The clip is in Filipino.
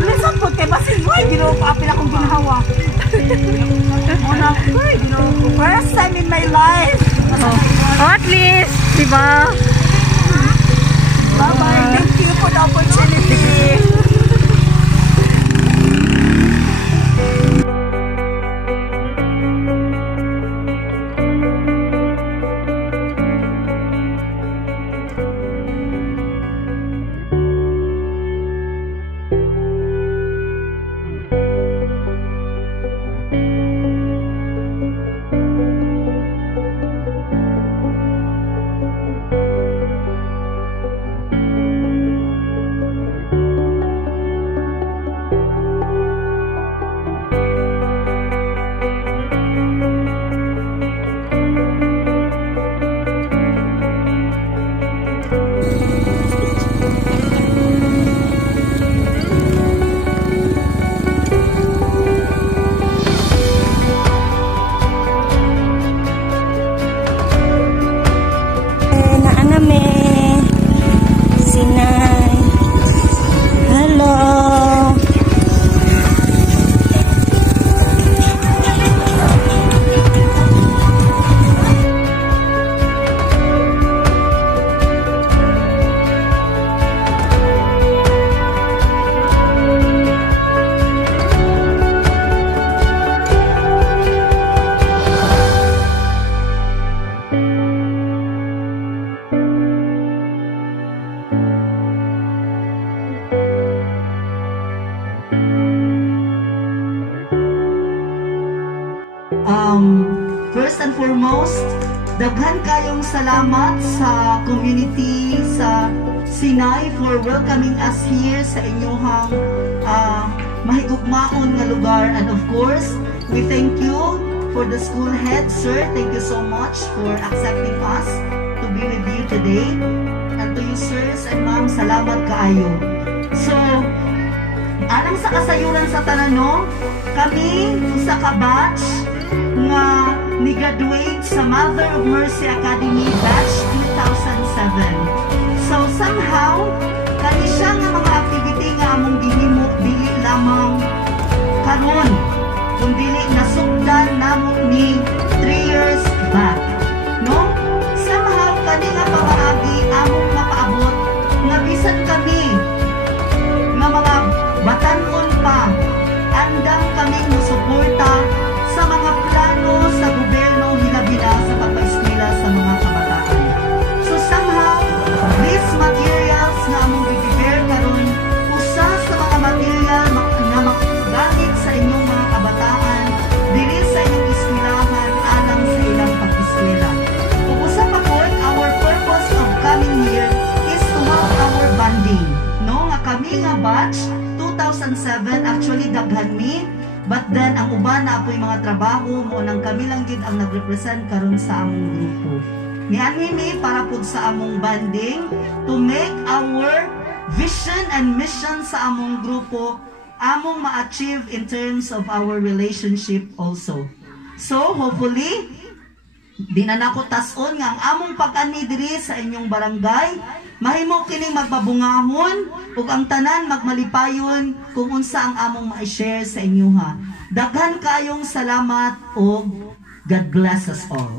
Lisod po kay basin mo, Ginoo ko apil akong ginhawa. Muna ko, Ginoo ko. First time in my life. At least, di ba? Bye-bye. Thank you for the opportunity. First and foremost, daghan kayong salamat sa community sa Sinai for welcoming us here sa inyong mahigugmaon nga lugar. And of course, we thank you for the school head, sir. Thank you so much for accepting us to be with you today. And to you, sirs and ma'am, salamat kaayo. So, alang sa kasayuran sa tanano, kami sa kabatch nga ni-graduate sa Mother of Mercy Academy Batch 2007. So somehow, kani siya nga mga activity nga among ginhimo dili lamang karon, kundi nasugdan namon ni 3 years back. No? Somehow, kani nga pamaagi among mapaabot nga bisan kami nga mga batanon pa, andang kaming musuporta sa mga plano sa gobyerno hilabila sa pagpaeskwela sa mga kabataan. So somehow, these materials na among i-prepare karon, usa sa mga material na magalit sa inyong mga kabataan dili sa inyong eskwelahan alang sa ilang pag-eskwela. Ug usa pa pod, our purpose of coming here is to have our bonding. No, nga kami nga batch 2007, actually daghan mi. But then, ang uban na apo'y mga trabaho mo nang kami lang din ang nag-represent karon sa among grupo. Nianimi para po sa among banding to make our vision and mission sa among grupo among ma-achieve in terms of our relationship also. So, hopefully, di na nako tas-on nga ang among pag-ani diri sa inyong barangay, mahimo kining magbabungahon ug ang tanan magmalipayon kung unsa ang among ma-share sa inyo ha. Daghan kayong salamat ug God bless us all.